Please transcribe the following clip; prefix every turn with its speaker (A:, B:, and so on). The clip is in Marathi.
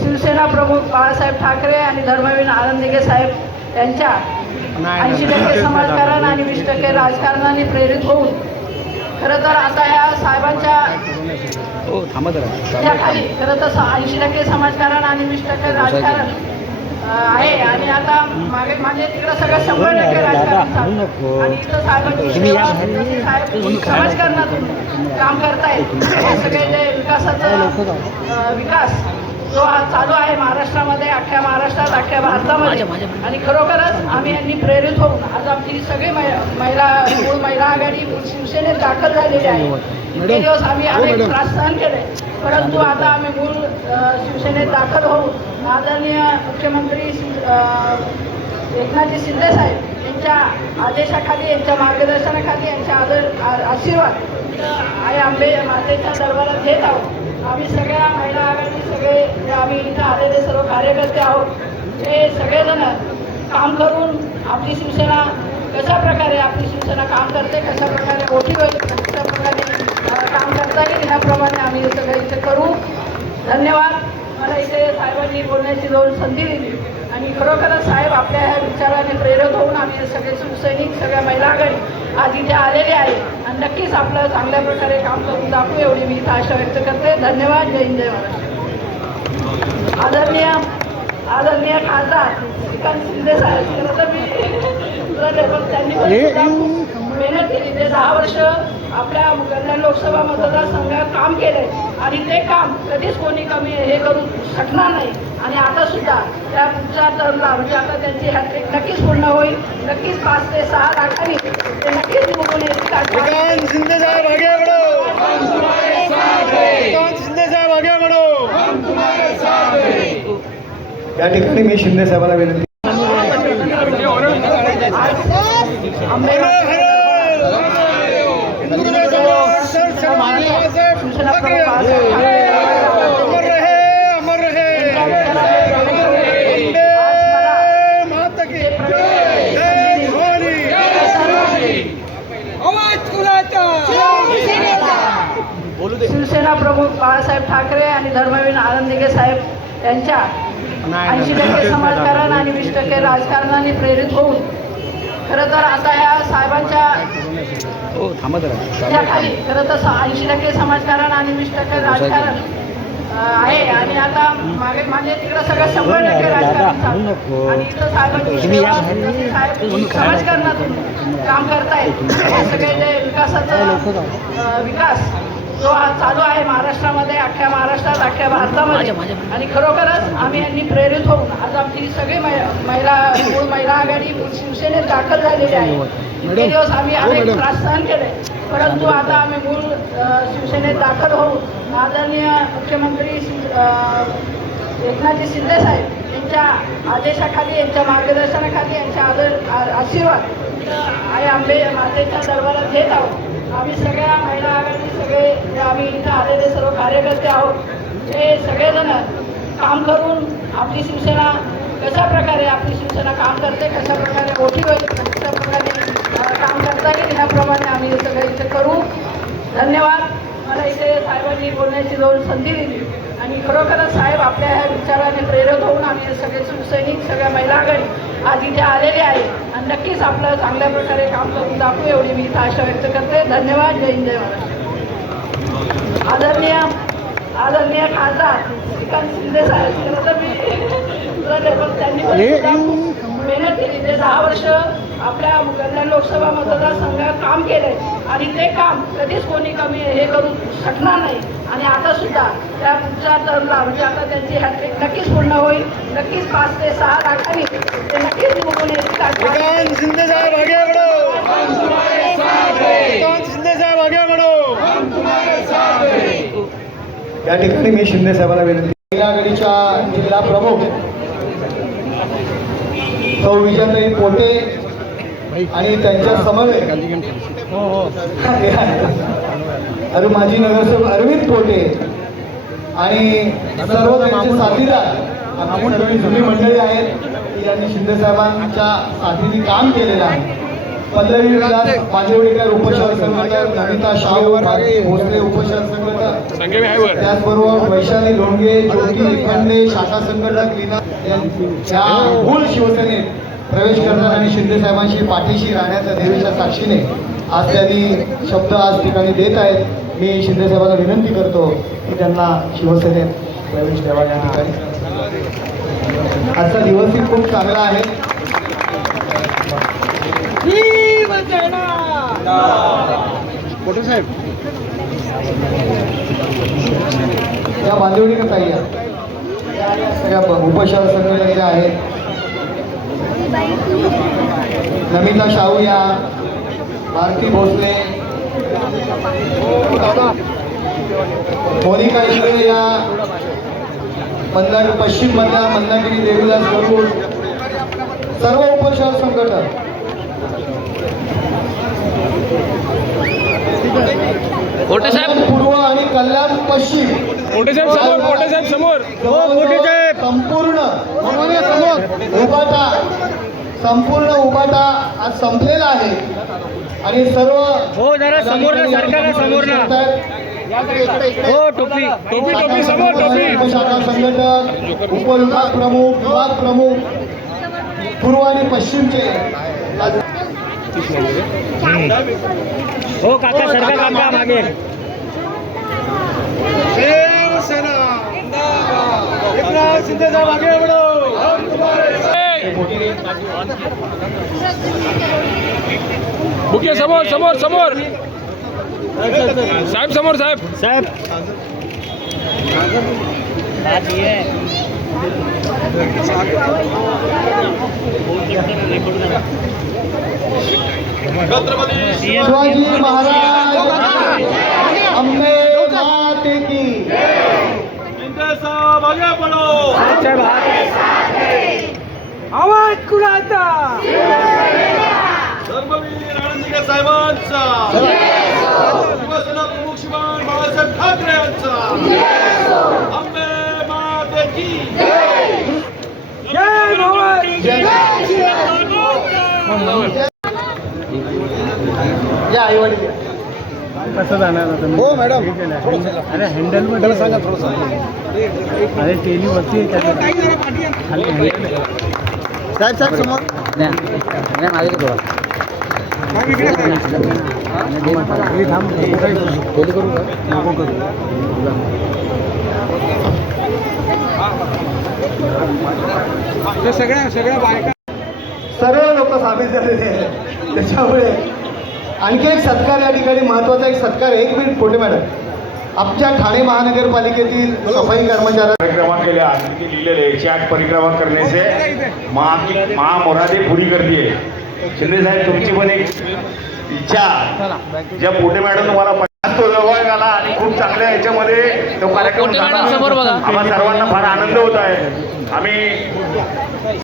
A: शिवसेना प्रमुख बाळासाहेब ठाकरे आणि धर्मवीर आनंदिगे साहेब यांच्या ऐंशी टक्के समाजकारण आणि वीस टक्के राजकारणाने प्रेरित होऊन खरं तर आता या साहेबांच्या खाली खरं तर ऐंशी टक्के समाजकारण आणि वीस टक्के राजकारण अं, आहे. आणि आता मागे म्हणजे तिकडं सगळं शंभर टक्के राजकारण. आणि इथं साहेबांची सेवा, साहेब समाजकारणातून काम करतायत हे सगळे जे विकासाचं विकास जो आज चालू आहे महाराष्ट्रामध्ये अख्ख्या महाराष्ट्रात अख्ख्या भारतामध्ये. आणि खरोखरच आम्ही यांनी प्रेरित होऊन आज आमची सगळी महिला मूळ महिला आघाडी शिवसेनेत दाखल झालेली आहे. इतके दिवस आम्ही अनेक त्रास सहन केले. परंतु आता आम्ही मूळ शिवसेनेत दाखल होऊन आदरणीय मुख्यमंत्री एकनाथजी शिंदे साहेब यांच्या आदेशाखाली यांच्या मार्गदर्शनाखाली यांच्या आदर आशीर्वाद आई आंबे मातेच्या दरबारात घेत आहोत. आम्ही सगळ्या महिला सगळे जे आम्ही इथं आलेले सर्व कार्यकर्ते आहोत हे सगळेजण काम करून आपली शिवसेना कशा प्रकारे आपली शिवसेना काम करते कशा प्रकारे मोठी होईल कशा प्रकारे काम करता येईल ह्याप्रमाणे आम्ही सगळे इथे करू. धन्यवाद. मला इथे साहेबांनी बोलण्याची दोन संधी दिली. आणि खरोखरच साहेब आपल्या ह्या विचाराने प्रेरित होऊन आम्ही सगळे शिवसैनिक सगळ्या महिला आघाडी आज इथे आलेले आहे आणि नक्कीच आपलं चांगल्या प्रकारे काम करून दाखवू एवढी मी इथं आशा व्यक्त करते. धन्यवाद. जय हिंद जय महाराष्ट्र. आदरणीय आदरणीय खासदार श्रीकांत शिंदे साहेब. खरं तर मी तुला पण त्यांनी मेहनत केली. ते दहा वर्ष आपल्या कल्याण लोकसभा मतदारसंघात काम केलंय आणि ते काम कधीच कोणी कमी हे करू शकणार नाही. आणि आता सुद्धा त्या पुढच्या टर्मला म्हणजे आता त्यांची हॅट्रिक नक्कीच पूर्ण होईल. नक्कीच पाच ते सहा लाखांनी ते नक्कीच निवडून येतील
B: श्रीकांत शिंदे साहब आगे बढ़ो श्रीकांत शिंदे साहब आगे बढ़ो
C: या ठिकाणी मी शिंदे साहेबांना विनंती
A: शिवसेना प्रमुख ठाकरे शिवसेना प्रमुख बाळासाहेब ठाकरे आणि धर्मवीर आनंदिगे साहेब यांच्या ऐंशी टक्के समाजकारण आणि वीस टक्के राजकारणाने प्रेरित होऊन खरं तर आता या साहेबांच्या त्या खाली खरं तर ऐंशी टक्के समाजकारण आणि वीस टक्के राजकारण अं, आहे. आणि आता मागे म्हणजे तिकडं सगळं शंभर टक्के राजकारण. आणि इथं साहेबांची समाजकारणातून काम करतायत हे सगळे जे विकासाचं विकास जो आज चालू आहे महाराष्ट्रामध्ये अख्ख्या महाराष्ट्रात अख्ख्या भारतामध्ये. आणि खरोखरच आम्ही यांनी प्रेरित होऊन आज आमची सगळी महिला मूळ महिला आघाडी शिवसेनेत दाखल झालेली आहे. इतके दिवस आम्ही अनेक त्रास सहन केले. परंतु आता आम्ही मूळ शिवसेनेत दाखल होऊन आदरणीय मुख्यमंत्री एकनाथजी शिंदे साहेब यांच्या आदेशाखाली यांच्या मार्गदर्शनाखाली यांच्या आदर आशीर्वाद आई आंबे मातेच्या दरबारात घेत आहोत. आम्ही सगळ्या महिला आघाडी आम्ही इथं आलेले सर्व कार्यकर्ते आहोत. हे सगळेजण काम करून आपली शिवसेना कशा प्रकारे आपली शिवसेना काम करते कशा प्रकारे मोठी होईल कशा प्रकारे काम करता येईल याप्रमाणे आम्ही सगळे सगळं इथे करू. धन्यवाद. मला इथे साहेबांनी बोलण्याची दोन संधी दिली. आणि खरोखरच साहेब आपल्या ह्या विचाराने प्रेरित होऊन आम्ही सगळे शिवसैनिक सगळ्या महिला आघाडी आज इथे आलेले आहे आणि नक्कीच आपलं चांगल्या प्रकारे काम करून दाखवू एवढी मी इथं आशा व्यक्त करते. धन्यवाद. जय हिंद जय महाराष्ट्र. आदरणीय आदरणीय खासदार श्रीकांत शिंदे साहेब तर मी त्यांनी मेहनत केली. ते दहा वर्ष आपल्या कल्याण लोकसभा मतदारसंघात काम केलंय आणि ते काम कधीच कोणी कमी हे करू शकणार नाही. आणि आता सुद्धा त्या पुढच्या टर्मला म्हणजे आता त्यांची हॅट्रिक नक्कीच पूर्ण होईल. नक्कीच पाच ते सहा लाखांनी ते नक्कीच निवडून येतील
B: श्रीकांत शिंदे साहब आगे बढ़ो श्रीकांत शिंदे साहब आगे बढ़ो
C: या ठिकाणी मी शिंदे साहेबांना विनंती
D: आघाडीच्या जिल्हा प्रमुख सौ विजयताई पोटे आणि त्यांच्या समवेत अरे माजी नगरसेवक अरविंद पोटे आणि सर्व त्यांचे साथीदार आपण जुनी मंडळी आहेत की यांनी शिंदे साहेबांच्या साथीने काम केलेलं आहे. पल्लवी विलास मांदेवडीकर उपशहर संघटक नमिता शाहू भोसले उपशहर संघटक त्याचबरोबर वैशाली लोणगे ज्योती निखंडे शाखा संघटक लीना या मूळ शिवसेनेत प्रवेश करणार आणि शिंदे साहेबांशी पाठीशी राहण्याच्या देवीच्या साक्षीने आज त्यांनी शब्द आज ठिकाणी देत आहेत. मी शिंदे साहेबांना विनंती करतो की त्यांना शिवसेनेत प्रवेश द्यावा या ठिकाणी. आजचा दिवसही खूप चांगला आहे. या बांदिवडी काही या? सगळ्या ब- संघटना ज्या आहेत. नमिता शाहू या भारती भोसले मोनिका इंगळे या मंदागिरी पश्चिम मधल्या मंदागिरी देवीदास सर्व उपशहर संघटक
E: कोटे साहेब
D: पूर्व आणि कल्याण पश्चिम.
B: मोठे साहेब समोर मोठे साहेब समोर.
D: जवळजवळ संपूर्ण उबाटा. संपूर्ण उबाटा आज संपलेला आहे. आणि सर्व
B: हो जरा समोर ना सरकारला समोर ना हो टोपी टोपी टोपी समोर टोपी.
D: उपशाखा संघटक उपविभाग प्रमुख विभाग प्रमुख पूर्व आणि पश्चिमचे.
B: हो काका सरकार काका मागे. शिवसेना एकनाथ शिंदे साहेब आगे बढो।
F: मुख्य समोर समोर समोर। साहेब समोर साहेब।
B: साहेब।
D: शिवाजी महाराज अंबे
B: साहेब आवाज कुणाचा? धर्मवीर आनंदीकर साहेबांचा. शिवसेना प्रमुख शिवान बाळासाहेब ठाकरे यांचा अंबे माते की जय
D: या आई वडील
B: कसं जाणार आता
C: हो मॅडम.
B: अरे हँडलमध्ये सांगा थोडं अरे टेलीवरती खाली हँडल
D: साहेब साहेब समोर. सर्व लोक सामील झालेले आहेत. त्याच्यामुळे आणखी एक सत्कार या ठिकाणी महत्त्वाचा एक सत्कार. एक मिनिट पोटे मॅडम. आमच्या ठाणे महानगरपालिकेतील सफाई कर्मचाऱ्या
G: परिक्रमा केल्या. लिहिलेले एकशे आठ परिक्रमा करने से माँ की माँ मुरादे पूरी करती शिंदे साहेब तुमची पण एक इच्छा. ज्या पोटे मॅडम तुम्हाला तो जवळ आला आणि खूप चांगल्या याच्यामध्ये तो कार्यक्रम. आम्हा सर्वांना फार आनंद होत आहे. आम्ही